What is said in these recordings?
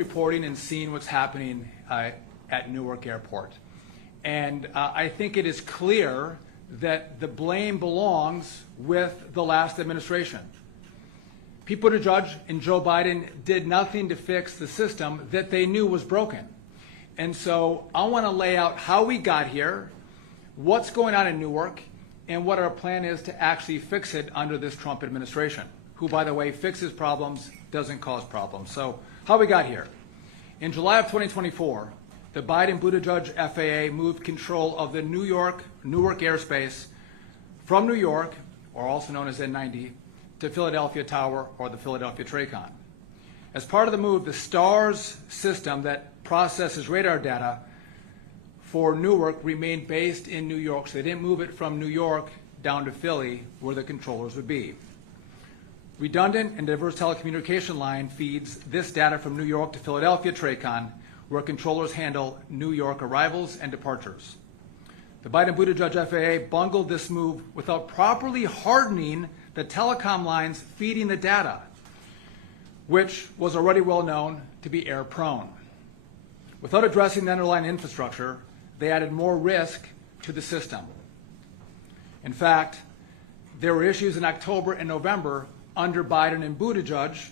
reporting and seeing what's happening at Newark Airport. And I think it is clear that the blame belongs with the last administration. Pete Buttigieg and Joe Biden did nothing to fix the system that they knew was broken. And so I want to lay out how we got here, what's going on in Newark, and what our plan is to actually fix it under this Trump administration, who, by the way, fixes problems, doesn't cause problems. So how we got here. In July of 2024, the Biden-Buttigieg FAA moved control of the Newark airspace from New York, or also known as N90, to Philadelphia Tower or the Philadelphia TRACON. As part of the move, the STARS system that processes radar data for Newark remained based in New York, so they didn't move it from New York down to Philly, where the controllers would be. Redundant and diverse telecommunication line feeds this data from New York to Philadelphia TRACON, where controllers handle New York arrivals and departures. The Biden-Buttigieg FAA bungled this move without properly hardening the telecom lines feeding the data, which was already well known to be error-prone. Without addressing the underlying infrastructure, they added more risk to the system. In fact, there were issues in October and November under Biden and Buttigieg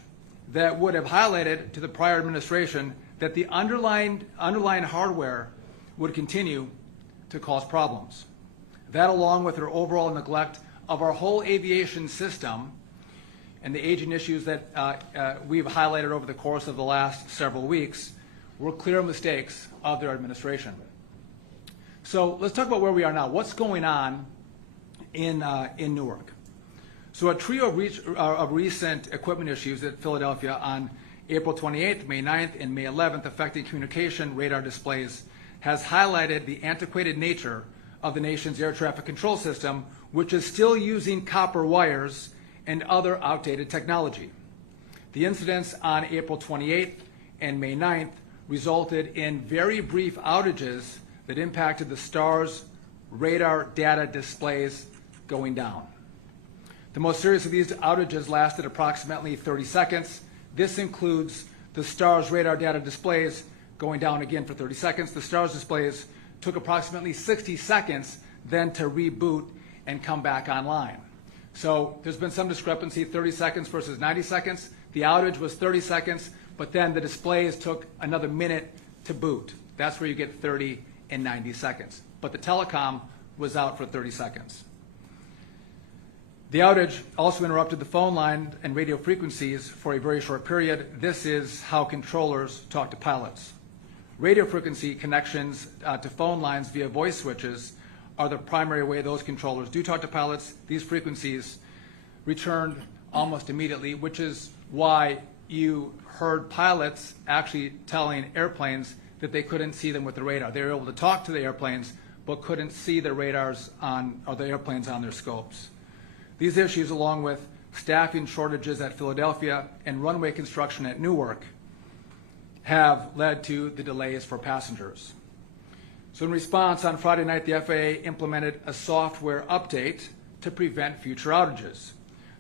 that would have highlighted to the prior administration that the underlying hardware would continue to cause problems. That, along with their overall neglect of our whole aviation system and the aging issues that we've highlighted over the course of the last several weeks, were clear mistakes of their administration. So let's talk about where we are now. What's going on in Newark? So a trio of recent equipment issues at Philadelphia on April 28th, May 9th, and May 11th affecting communication radar displays has highlighted the antiquated nature of the nation's air traffic control system, which is still using copper wires and other outdated technology. The incidents on April 28th and May 9th resulted in very brief outages that impacted the STARS radar data displays going down. The most serious of these outages lasted approximately 30 seconds. This includes the STARS radar data displays going down again for 30 seconds. The STARS displays took approximately 60 seconds then to reboot and come back online. So there's been some discrepancy, 30 seconds versus 90 seconds. The outage was 30 seconds, but then the displays took another minute to boot. That's where you get 30 and 90 seconds. But the telecom was out for 30 seconds. The outage also interrupted the phone line and radio frequencies for a very short period. This is how controllers talk to pilots. Radio frequency connections to phone lines via voice switches are the primary way those controllers do talk to pilots. These frequencies returned almost immediately, which is why you heard pilots actually telling airplanes that they couldn't see them with the radar. They were able to talk to the airplanes, but couldn't see the radars or the airplanes on their scopes. These issues, along with staffing shortages at Philadelphia and runway construction at Newark, have led to the delays for passengers. So in response, on Friday night, the FAA implemented a software update to prevent future outages.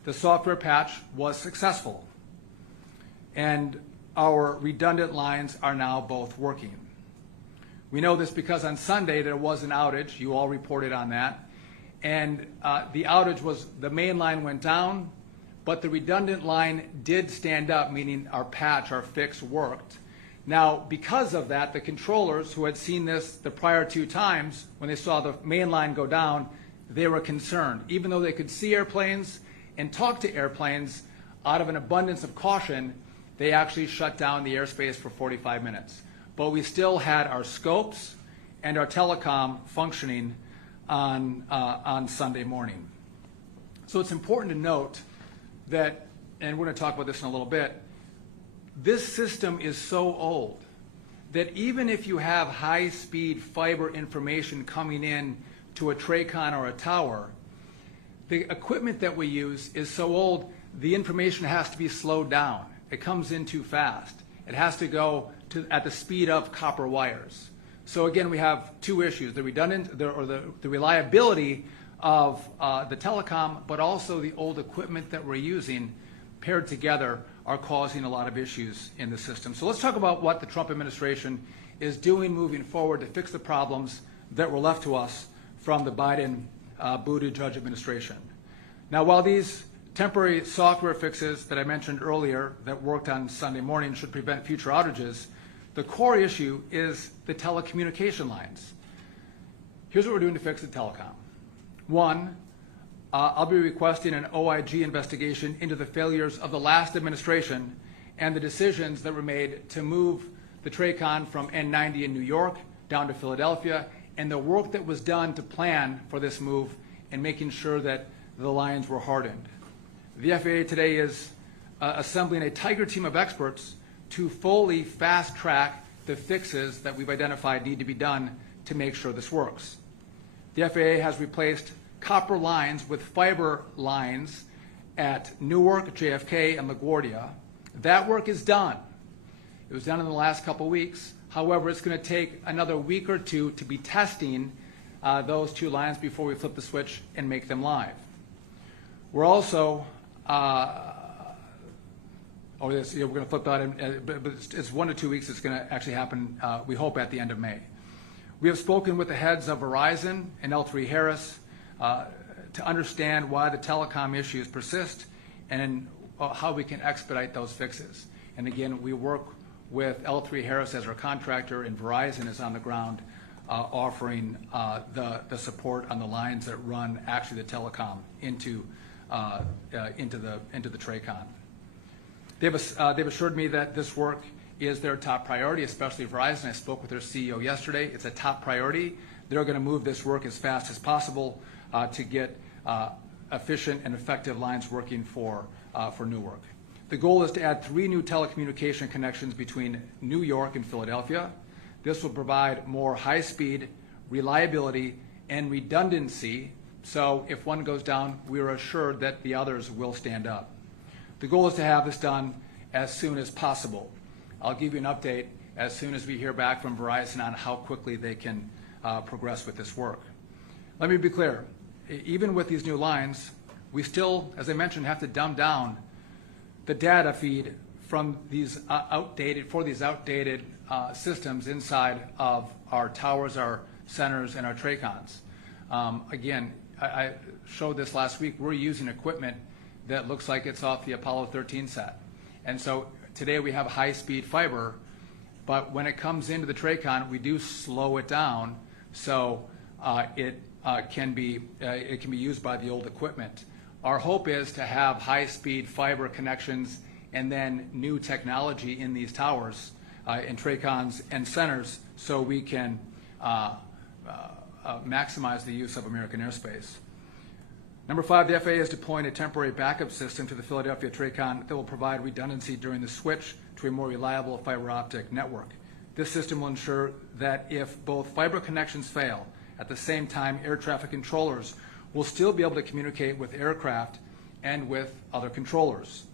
The software patch was successful, and our redundant lines are now both working. We know this because on Sunday there was an outage. You all reported on that. And the outage was, the main line went down, but the redundant line did stand up, meaning our patch, our fix worked. Now, because of that, the controllers who had seen this the prior two times, when they saw the main line go down, they were concerned. Even though they could see airplanes and talk to airplanes, out of an abundance of caution, they actually shut down the airspace for 45 minutes. But we still had our scopes and our telecom functioning on Sunday morning. So it's important to note that, and we're going to talk about this in a little bit, this system is so old that even if you have high-speed fiber information coming in to a TRACON or a tower, the equipment that we use is so old, the information has to be slowed down. It comes in too fast. It has to go at the speed of copper wires. So again, we have two issues: the reliability of the telecom, but also the old equipment that we're using paired together are causing a lot of issues in the system. So let's talk about what the Trump administration is doing moving forward to fix the problems that were left to us from the Biden-Buttigieg administration. Now, while these temporary software fixes that I mentioned earlier that worked on Sunday morning should prevent future outages, the core issue is the telecommunication lines. Here's what we're doing to fix the telecom. One, I'll be requesting an OIG investigation into the failures of the last administration and the decisions that were made to move the TRACON from N90 in New York down to Philadelphia, and the work that was done to plan for this move and making sure that the lines were hardened. The FAA today is assembling a tiger team of experts to fully fast-track the fixes that we've identified need to be done to make sure this works. The FAA has replaced copper lines with fiber lines at Newark, JFK, and LaGuardia. That work is done. It was done in the last couple weeks. However, it's going to take another week or two to be testing those two lines before we flip the switch and make them live. We're also, we're going to flip that in, but it's 1 to 2 weeks. It's going to actually happen, we hope, at the end of May. We have spoken with the heads of Verizon and L3Harris to understand why the telecom issues persist and how we can expedite those fixes. And again, we work with L3Harris as our contractor, and Verizon is on the ground offering the support on the lines that run actually the telecom into the TRACON. They've assured me that this work is their top priority, especially Verizon. I spoke with their CEO yesterday. It's a top priority. They're going to move this work as fast as possible to get efficient and effective lines working for Newark. The goal is to add 3 new telecommunication connections between New York and Philadelphia. This will provide more high-speed, reliability, and redundancy, so if one goes down, we are assured that the others will stand up. The goal is to have this done as soon as possible. I'll give you an update as soon as we hear back from Verizon on how quickly they can progress with this work. Let me be clear. Even with these new lines, we still, as I mentioned, have to dumb down the data feed from these outdated systems inside of our towers, our centers, and our TRACONs. Again, I showed this last week. We're using equipment that looks like it's off the Apollo 13 set. And so today we have high-speed fiber, but when it comes into the TRACON, we do slow it down so it can be used by the old equipment. Our hope is to have high-speed fiber connections and then new technology in these towers, in TRACONs and centers, so we can maximize the use of American airspace. Number 5, the FAA is deploying a temporary backup system to the Philadelphia TRACON that will provide redundancy during the switch to a more reliable fiber optic network. This system will ensure that if both fiber connections fail, at the same time, air traffic controllers will still be able to communicate with aircraft and with other controllers.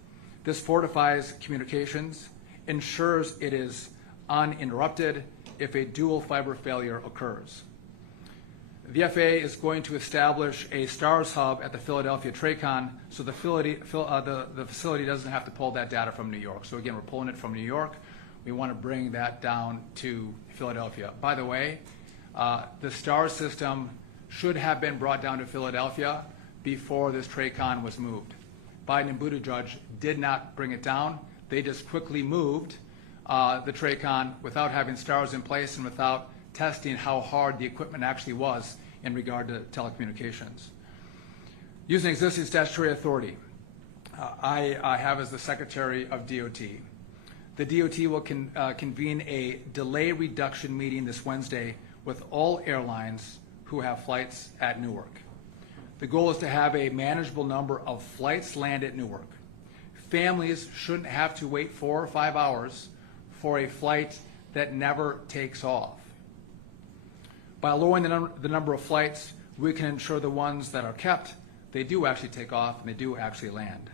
This fortifies communications, ensures it is uninterrupted if a dual fiber failure occurs. The FAA is going to establish a STARS hub at the Philadelphia TRACON so the facility doesn't have to pull that data from New York. So again, we're pulling it from New York. We want to bring that down to Philadelphia. By the way, the STARS system should have been brought down to Philadelphia before this TRACON was moved. Biden and Buttigieg did not bring it down. They just quickly moved the TRACON without having STARS in place and without testing how hard the equipment actually was in regard to telecommunications. Using existing statutory authority, I have as the Secretary of DOT. The DOT will convene a delay reduction meeting this Wednesday with all airlines who have flights at Newark. The goal is to have a manageable number of flights land at Newark. Families shouldn't have to wait 4 or 5 hours for a flight that never takes off. By lowering the number of flights, we can ensure the ones that are kept, they do actually take off and they do actually land.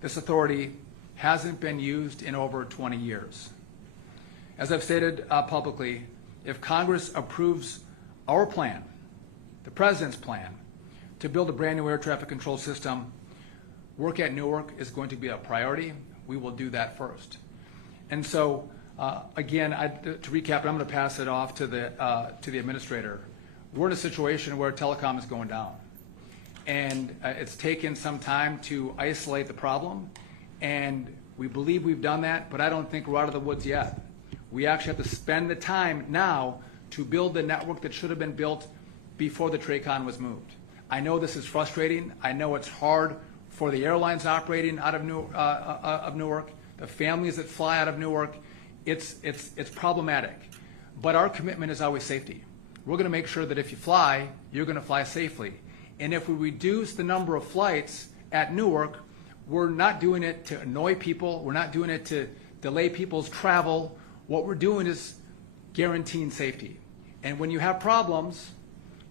This authority hasn't been used in over 20 years. As I've stated publicly, if Congress approves our plan, the President's plan, to build a brand new air traffic control system, work at Newark is going to be a priority. we will do that first. And so, again, to recap, I'm going to pass it off to the administrator. We're in a situation where telecom is going down. And it's taken some time to isolate the problem. And we believe we've done that, but I don't think we're out of the woods yet. We actually have to spend the time now to build the network that should have been built before the TRACON was moved. I know this is frustrating. I know it's hard for the airlines operating out of Newark, the families that fly out of Newark. It's problematic. But our commitment is always safety. We're going to make sure that if you fly, you're going to fly safely. And if we reduce the number of flights at Newark, we're not doing it to annoy people. We're not doing it to delay people's travel. What we're doing is guaranteeing safety. And when you have problems,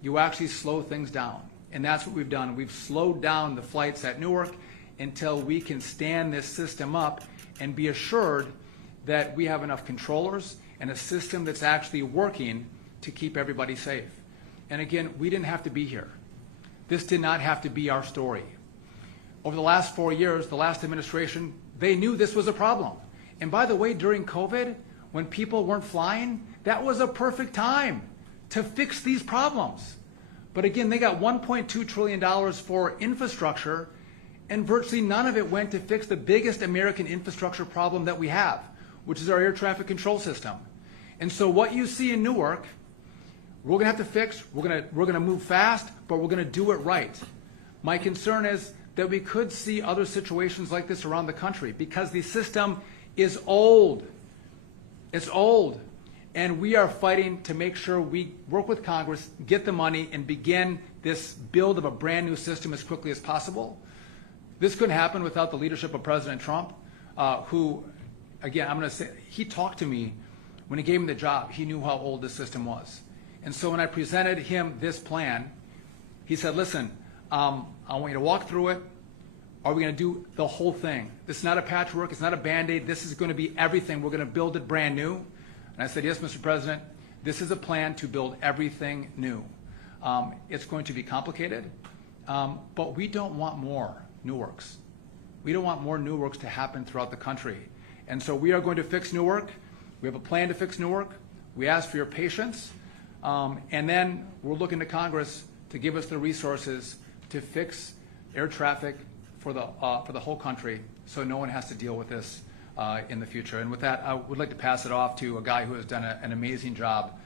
you actually slow things down. And that's what we've done. We've slowed down the flights at Newark until we can stand this system up and be assured that we have enough controllers and a system that's actually working to keep everybody safe. And again, we didn't have to be here. This did not have to be our story. Over the last 4 years, the last administration, they knew this was a problem. And by the way, during COVID, when people weren't flying, that was a perfect time to fix these problems. But again, they got $1.2 trillion for infrastructure, and virtually none of it went to fix the biggest American infrastructure problem that we have, which is our air traffic control system. And so what you see in Newark, we're going to have to fix. We're going to move fast, but we're going to do it right. My concern is that we could see other situations like this around the country because the system is old. It's old. And we are fighting to make sure we work with Congress, get the money, and begin this build of a brand new system as quickly as possible. This couldn't happen without the leadership of President Trump, who, again, I'm going to say, he talked to me when he gave me the job. He knew how old this system was. And so when I presented him this plan, he said, listen, I want you to walk through it. Are we going to do the whole thing? This is not a patchwork. It's not a Band-Aid. This is going to be everything. We're going to build it brand new. And I said, yes, Mr. President, this is a plan to build everything new. It's going to be complicated, but we don't want more Newarks. We don't want more Newarks to happen throughout the country. And so we are going to fix Newark. We have a plan to fix Newark. We ask for your patience. And then we're looking to Congress to give us the resources to fix air traffic for the whole country so no one has to deal with this in the future. And with that, I would like to pass it off to a guy who has done an amazing job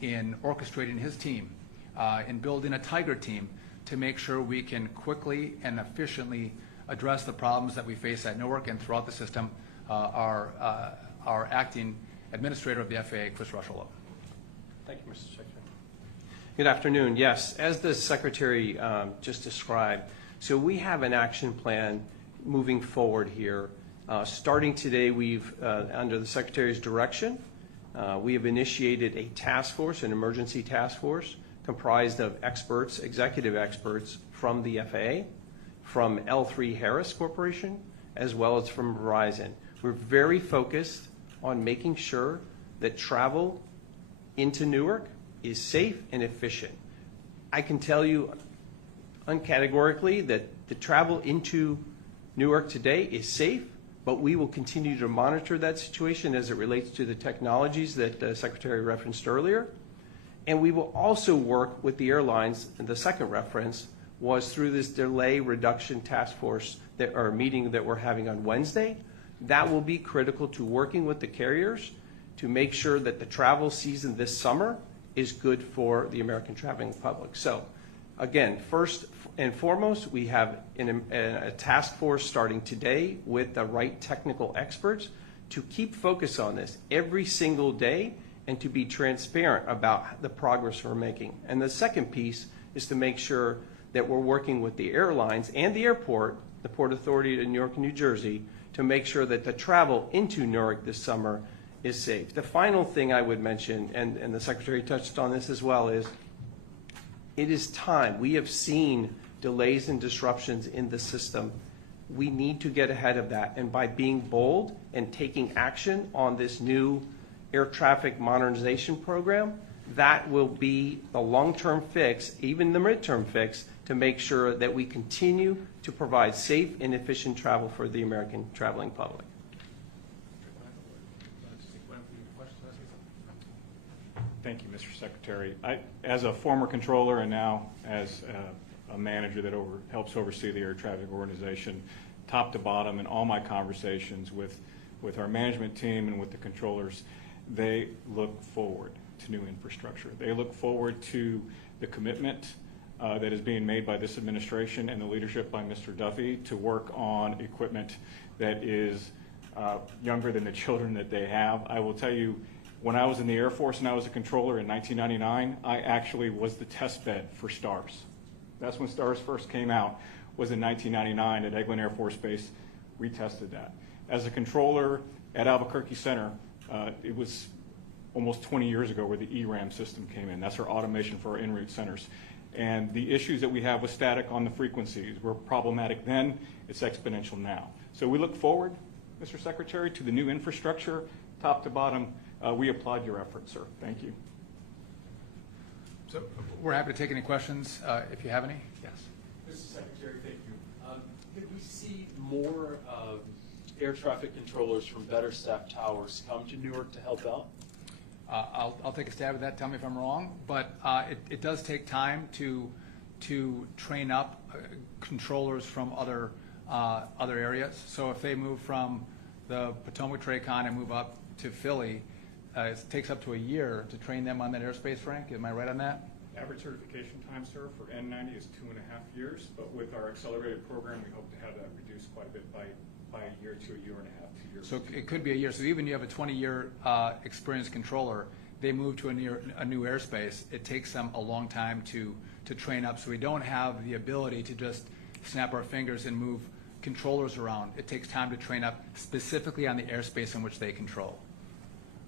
in orchestrating his team, in building a Tiger team to make sure we can quickly and efficiently address the problems that we face at Newark and throughout the system. Our acting administrator of the FAA, Chris Rusholo. Thank you, Mr. Secretary. Good afternoon. Yes, as the Secretary just described, so we have an action plan moving forward here. Starting today, we've, under the Secretary's direction, we have initiated a task force, an emergency task force, comprised of experts, executive experts from the FAA, from L3 Harris Corporation, as well as from Verizon. We're very focused on making sure that travel into Newark is safe and efficient. I can tell you uncategorically that the travel into Newark today is safe, but we will continue to monitor that situation as it relates to the technologies that the Secretary referenced earlier. And we will also work with the airlines, and the second reference was through this delay reduction task force or meeting that we're having on Wednesday. That will be critical to working with the carriers to make sure that the travel season this summer is good for the American traveling public. So again, first and foremost, we have a task force starting today with the right technical experts to keep focus on this every single day and to be transparent about the progress we're making. And the second piece is to make sure that we're working with the airlines and the airport, the Port Authority of New York and New Jersey, to make sure that the travel into Newark this summer is safe. The final thing I would mention, and the Secretary touched on this as well, is it is time. We have seen delays and disruptions in the system. We need to get ahead of that, and by being bold and taking action on this new air traffic modernization program, that will be the long-term fix, even the midterm fix, to make sure that we continue to provide safe and efficient travel for the American traveling public. Thank you, Mr. Secretary. As a former controller and now as a manager that helps oversee the air traffic organization, top to bottom, in all my conversations with our management team and with the controllers, they look forward to new infrastructure. They look forward to the commitment that is being made by this administration and the leadership by Mr. Duffy to work on equipment that is younger than the children that they have. I will tell you, when I was in the Air Force and I was a controller in 1999, I actually was the test bed for STARS. That's when STARS first came out, was in 1999 at Eglin Air Force Base. We tested that. As a controller at Albuquerque Center, it was almost 20 years ago where the ERAM system came in. That's our automation for our en route centers. And the issues that we have with static on the frequencies were problematic then, it's exponential now. So we look forward, Mr. Secretary, to the new infrastructure, top to bottom. We applaud your efforts, sir. Thank you. So we're happy to take any questions if you have any. Yes. Mr. Secretary, thank you. Could we see more air traffic controllers from better staffed towers come to Newark to help out? I'll take a stab at that. Tell me if I'm wrong, but it does take time to train up controllers from other areas. So if they move from the Potomac Tracon and move up to Philly, it takes up to a year to train them on that airspace rank. Am I right on that? Average certification time, sir, for N90 is 2.5 years, but with our accelerated program, we hope to have that reduced quite a bit by a year to a year and a half, 2 years. So it could be a year. So even you have a 20-year experienced controller, they move to a new airspace. It takes them a long time to train up. So we don't have the ability to just snap our fingers and move controllers around. It takes time to train up specifically on the airspace in which they control,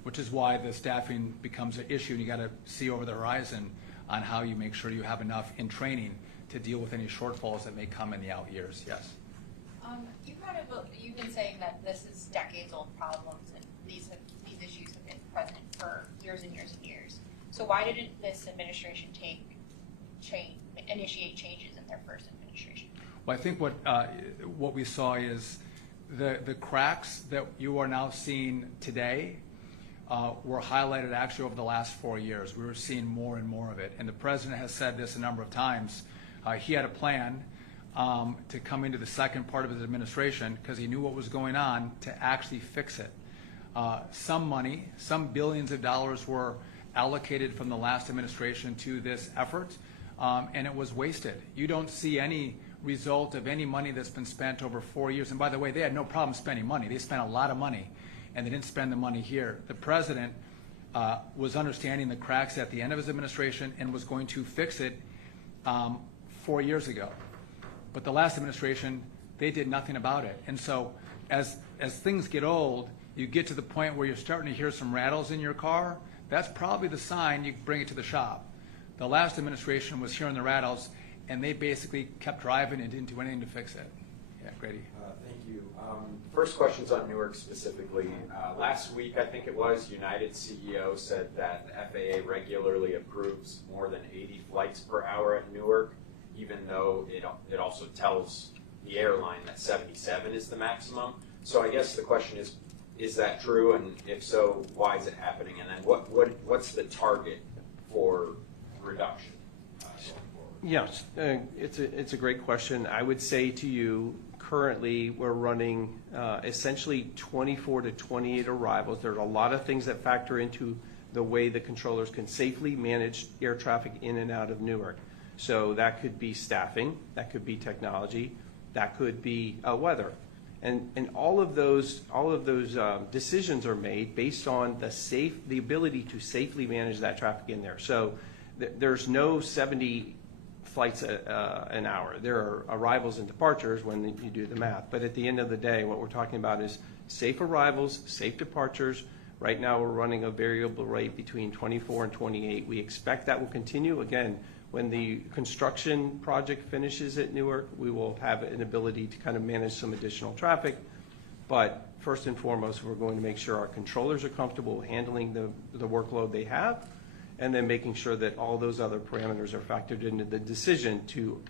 which is why the staffing becomes an issue, and you got to see over the horizon on how you make sure you have enough in training to deal with any shortfalls that may come in the out years. Yes. You've been saying that this is decades-old problems, and these issues have been present for years and years and years. So why didn't this administration initiate changes in their first administration? Well, I think what we saw is the cracks that you are now seeing today were highlighted actually over the last 4 years. We were seeing more and more of it. And the president has said this a number of times. He had a plan to come into the second part of his administration because he knew what was going on to actually fix it. Some money, some billions of dollars were allocated from the last administration to this effort, and it was wasted. You don't see any result of any money that's been spent over 4 years. And by the way, they had no problem spending money. They spent a lot of money, and they didn't spend the money here. The president was understanding the cracks at the end of his administration and was going to fix it 4 years ago. But the last administration, they did nothing about it. And so as things get old, you get to the point where you're starting to hear some rattles in your car. That's probably the sign you bring it to the shop. The last administration was hearing the rattles, and they basically kept driving and didn't do anything to fix it. Yeah, Grady. Thank you. First question's on Newark specifically. Last week, I think it was, United CEO said that the FAA regularly approves more than 80 flights per hour at Newark, even though it also tells the airline that 77 is the maximum. So I guess the question is that true? And if so, why is it happening? And then what's the target for reduction? Yes, it's a great question. I would say to you, currently we're running essentially 24 to 28 arrivals. There are a lot of things that factor into the way the controllers can safely manage air traffic in and out of Newark. So that could be staffing, that could be technology, that could be weather. And all of those decisions are made based on the ability to safely manage that traffic in there. So there's no 70 flights an hour. There are arrivals and departures when you do the math. But at the end of the day, what we're talking about is safe arrivals, safe departures. Right now we're running a variable rate between 24 and 28. We expect that will continue. Again, when the construction project finishes at Newark, we will have an ability to kind of manage some additional traffic. But first and foremost, we're going to make sure our controllers are comfortable handling the workload they have, and then making sure that all those other parameters are factored into the decision to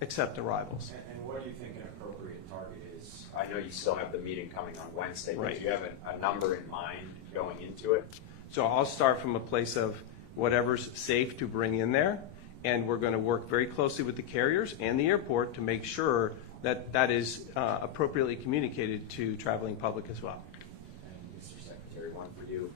accept arrivals. And what do you think an appropriate target is? I know you still have the meeting coming on Wednesday, but Right. do you have a number in mind going into it? So I'll start from a place of whatever's safe to bring in there, and we're going to work very closely with the carriers and the airport to make sure that that is appropriately communicated to traveling public as well. And Mr. Secretary, one for you.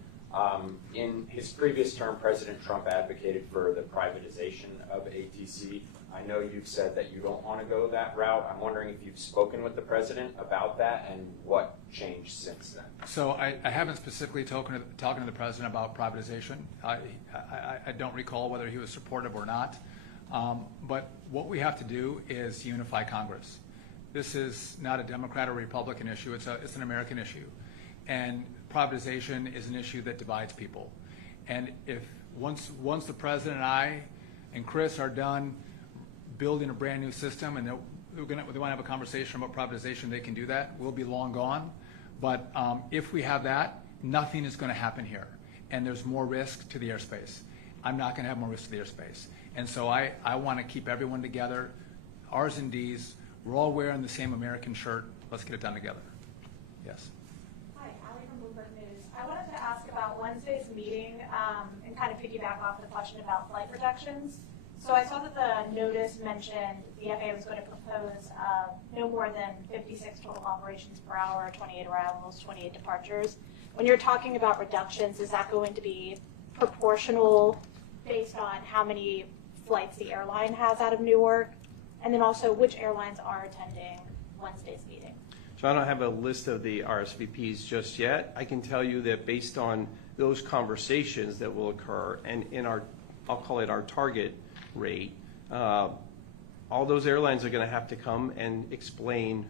In his previous term, President Trump advocated for the privatization of ATC. I know you've said that you don't want to go that route. I'm wondering if you've spoken with the president about that and what changed since then. So I haven't specifically talking to the president about privatization. I don't recall whether he was supportive or not. But what we have to do is unify Congress. This is not a Democrat or Republican issue. It's an American issue. And privatization is an issue that divides people. And if once the president and I and Chris are done building a brand new system and they want to have a conversation about privatization, they can do that. We'll be long gone. But if we have that, nothing is going to happen here. And there's more risk to the airspace. I'm not going to have more risk to the airspace. And so I want to keep everyone together, R's and D's. We're all wearing the same American shirt. Let's get it done together. Yes. Hi, Allie from Bloomberg News. I wanted to ask about Wednesday's meeting and kind of piggyback off the question about flight reductions. So I saw that the notice mentioned the FAA was going to propose no more than 56 total operations per hour, 28 arrivals, 28 departures. When you're talking about reductions, is that going to be proportional based on how many flights the airline has out of Newark? And then also, which airlines are attending Wednesday's meeting? So I don't have a list of the RSVPs just yet. I can tell you that based on those conversations that will occur and in our, I'll call it our target rate, all those airlines are going to have to come and explain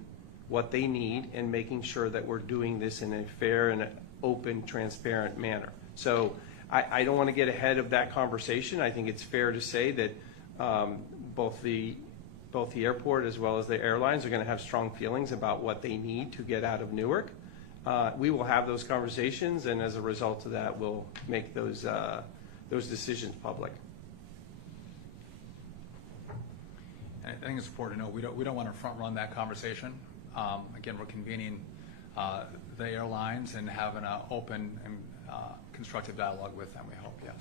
what they need and making sure that we're doing this in a fair and open, transparent manner. So I don't want to get ahead of that conversation. I think it's fair to say that both the airport as well as the airlines are going to have strong feelings about what they need to get out of Newark. We will have those conversations, and as a result of that, we'll make those decisions public. And I think it's important to know we don't want to front run that conversation. Again, we're convening the airlines and having an open and constructive dialogue with them, we hope, yes.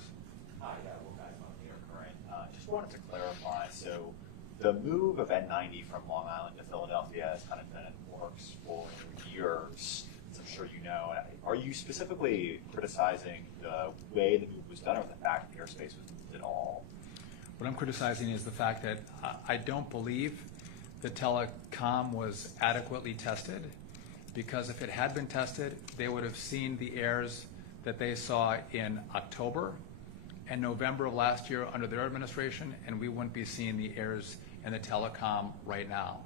Hi, well, guys, I'm here, current. Just wanted to clarify, so the move of N90 from Long Island to Philadelphia has kind of been in the works for years, as I'm sure you know. Are you specifically criticizing the way the move was done or the fact that airspace was moved at all? What I'm criticizing is the fact that I don't believe the telecom was adequately tested, because if it had been tested, they would have seen the errors that they saw in October and November of last year under their administration, and we wouldn't be seeing the errors in the telecom right now.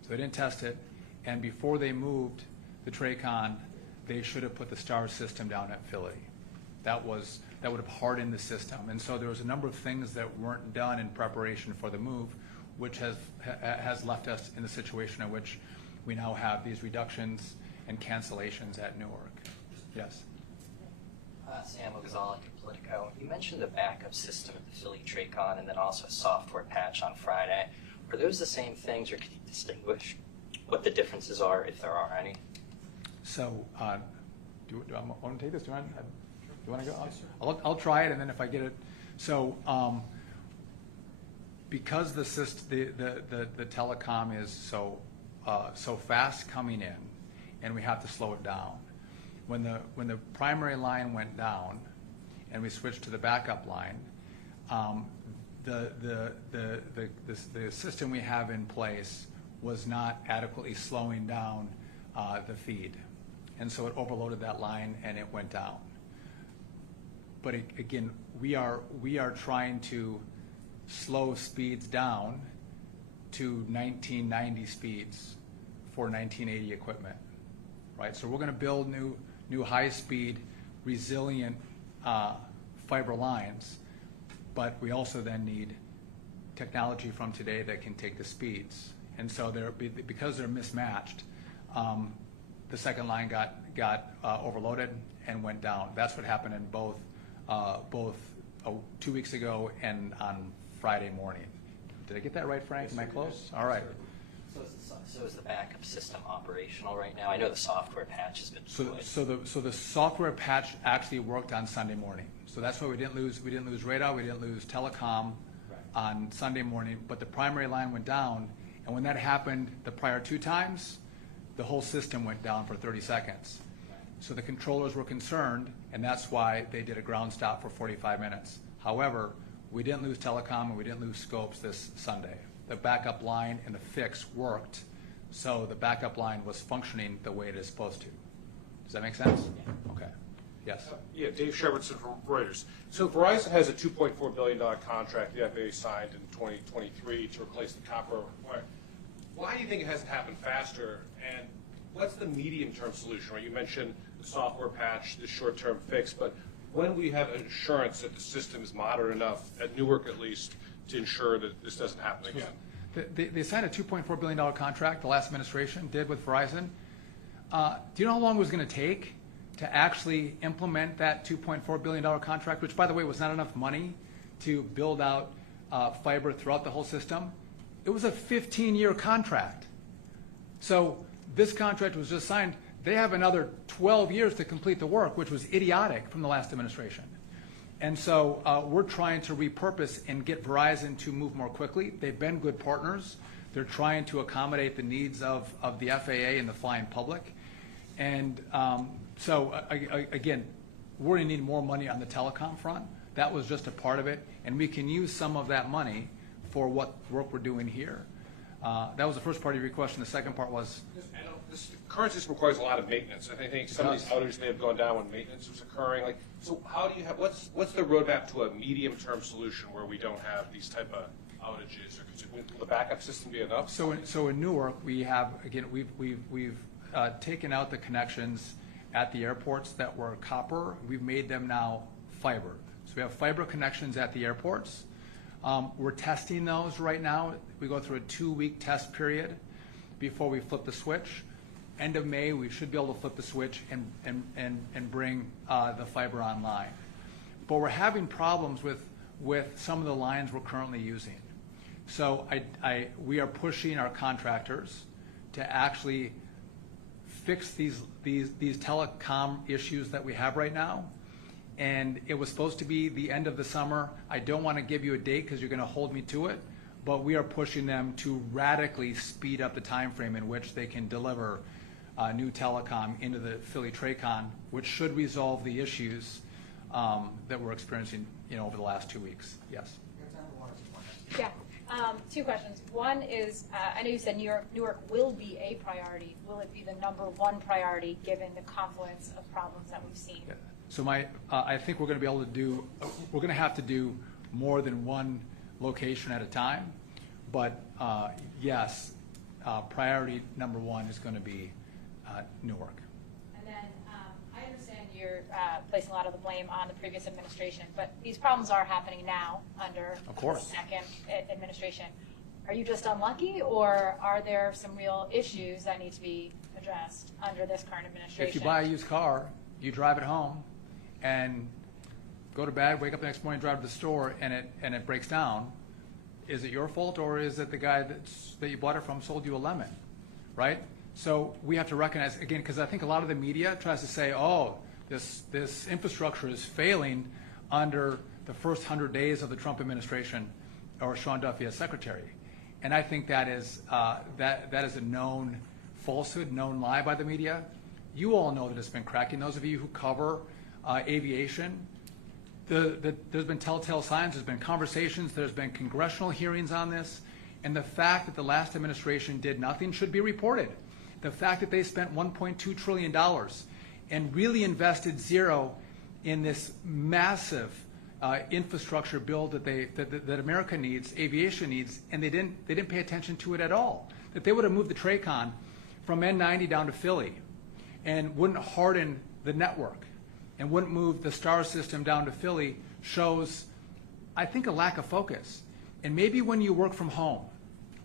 So they didn't test it, and before they moved the TRACON, they should have put the STAR system down at Philly. That would have hardened the system. And so there was a number of things that weren't done in preparation for the move, which has left us in the situation in which we now have these reductions and cancellations at Newark. Yes. Sam Ogazalik at Politico. You mentioned a backup system at the Philly TRACON and then also a software patch on Friday. Are those the same things, or can you distinguish what the differences are, if there are any? So, do I want to take this? Do you want to go? I'll try it, and then if I get it. So, because the telecom is so fast coming in, and we have to slow it down. When the primary line went down, and we switched to the backup line, the system we have in place was not adequately slowing down the feed, and so it overloaded that line and it went down. But again, we are trying to slow speeds down to 1990 speeds for 1980 equipment, right? So we're going to build new high-speed, resilient fiber lines, but we also then need technology from today that can take the speeds. And so because they're mismatched, the second line got overloaded and went down. That's what happened in both 2 weeks ago and on Friday morning. Did I get that right, Frank? Am I close? All right. So is the backup system operational right now? I know the software patch has been deployed. So the software patch actually worked on Sunday morning. So that's why we didn't lose radar, we didn't lose telecom on Sunday morning, but the primary line went down, and when that happened the prior 2 times, the whole system went down for 30 seconds. So the controllers were concerned, and that's why they did a ground stop for 45 minutes. However, we didn't lose telecom and we didn't lose scopes this Sunday. The backup line and the fix worked, so the backup line was functioning the way it is supposed to. Does that make sense? Okay. Yes. Yeah, Dave Shepherdson from Reuters. So Verizon has a $2.4 billion contract the FAA signed in 2023 to replace the copper wire. Why do you think it hasn't happened faster? And what's the medium-term solution? Right? You mentioned the software patch, the short-term fix, but when we have assurance that the system is modern enough, at Newark at least, to ensure that this doesn't happen again? They signed a $2.4 billion contract, the last administration did with Verizon. Do you know how long it was going to take to actually implement that $2.4 billion contract, which, by the way, was not enough money to build out fiber throughout the whole system? It was a 15-year contract. So this contract was just signed. They have another 12 years to complete the work, which was idiotic from the last administration. And so we're trying to repurpose and get Verizon to move more quickly. They've been good partners. They're trying to accommodate the needs of the FAA and the flying public. And again, we're going to need more money on the telecom front. That was just a part of it. And we can use some of that money for what work we're doing here. That was the first part of your question. The second part was? This current system requires a lot of maintenance. I think some of these outages may have gone down when maintenance was occurring. So how do you have, what's the roadmap to a medium-term solution where we don't have these type of outages? Or will the backup system be enough? So in Newark, we have, again, we've taken out the connections at the airports that were copper. We've made them now fiber. So we have fiber connections at the airports. We're testing those right now. We go through a 2-week test period before we flip the switch. End of May, we should be able to flip the switch and bring the fiber online. But we're having problems with some of the lines we're currently using. So we are pushing our contractors to actually fix these telecom issues that we have right now. And it was supposed to be the end of the summer. I don't want to give you a date because you're going to hold me to it, but we are pushing them to radically speed up the time frame in which they can deliver new telecom into the Philly TRACON, which should resolve the issues that we're experiencing, over the last 2 weeks. Yes. Yeah. 2 questions. One is, I know you said Newark will be a priority. Will it be the #1 priority given the confluence of problems that we've seen? Yeah. So I think we're going to be able to do, we're going to have to do more than one location at a time. But yes, priority #1 is going to be Newark. And then I understand you're placing a lot of the blame on the previous administration, but these problems are happening now under the second administration. Are you just unlucky, or are there some real issues that need to be addressed under this current administration? If you buy a used car, you drive it home and go to bed, wake up the next morning, drive to the store, and it breaks down, is it your fault, or is it the guy that you bought it from sold you a lemon, right? So we have to recognize, again, because I think a lot of the media tries to say, oh, this infrastructure is failing under the first 100 days of the Trump administration or Sean Duffy as secretary. And I think that is a known falsehood, known lie by the media. You all know that it's been cracking. Those of you who cover aviation, there's been telltale signs, there's been conversations, there's been congressional hearings on this, and the fact that the last administration did nothing should be reported. The fact that they spent $1.2 trillion and really invested zero in this massive infrastructure build that America needs, aviation needs, and they didn't pay attention to it at all. That they would have moved the TRACON from N90 down to Philly and wouldn't harden the network and wouldn't move the STAR system down to Philly shows, I think, a lack of focus. And maybe when you work from home,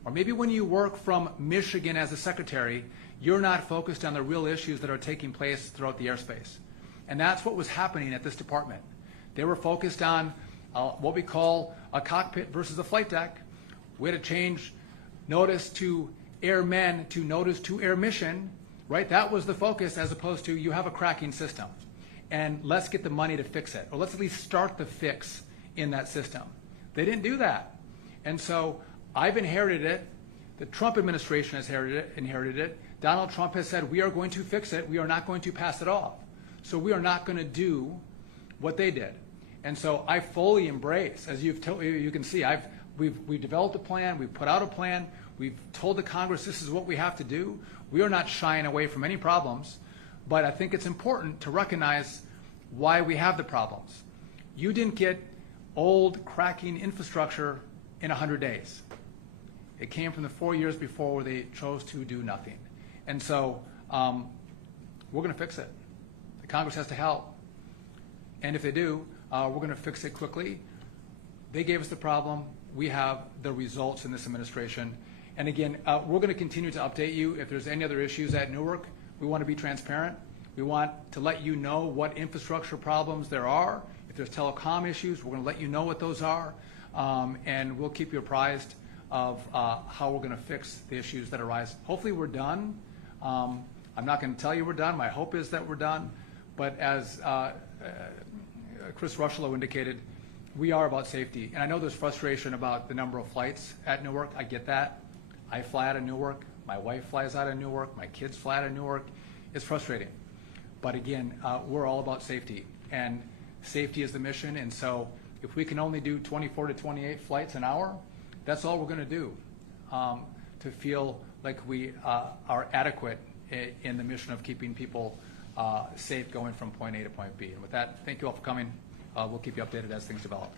or maybe when you work from Michigan as a secretary, you're not focused on the real issues that are taking place throughout the airspace. And that's what was happening at this department. They were focused on what we call a cockpit versus a flight deck. We had to change notice to airmen to notice to air mission, right? That was the focus, as opposed to you have a cracking system and let's get the money to fix it, or let's at least start the fix in that system. They didn't do that. And so I've inherited it. The Trump administration has inherited it. Donald Trump has said, we are going to fix it. We are not going to pass it off. So we are not going to do what they did. And so I fully embrace, as you can see, we've developed a plan, we've put out a plan, we've told the Congress this is what we have to do. We are not shying away from any problems, but I think it's important to recognize why we have the problems. You didn't get old, cracking infrastructure in 100 days. It came from the 4 years before where they chose to do nothing. And so we're going to fix it. The Congress has to help. And if they do, we're going to fix it quickly. They gave us the problem. We have the results in this administration. And again, we're going to continue to update you. If there's any other issues at Newark, we want to be transparent. We want to let you know what infrastructure problems there are. If there's telecom issues, we're going to let you know what those are. And we'll keep you apprised of how we're going to fix the issues that arise. Hopefully we're done. I'm not going to tell you we're done. My hope is that we're done. But as Chris Rushlow indicated, we are about safety. And I know there's frustration about the number of flights at Newark. I get that. I fly out of Newark. My wife flies out of Newark. My kids fly out of Newark. It's frustrating. But again, we're all about safety. And safety is the mission. And so if we can only do 24 to 28 flights an hour, that's all we're going to do to feel like we are adequate in the mission of keeping people safe going from point A to point B. And with that, thank you all for coming. We'll keep you updated as things develop.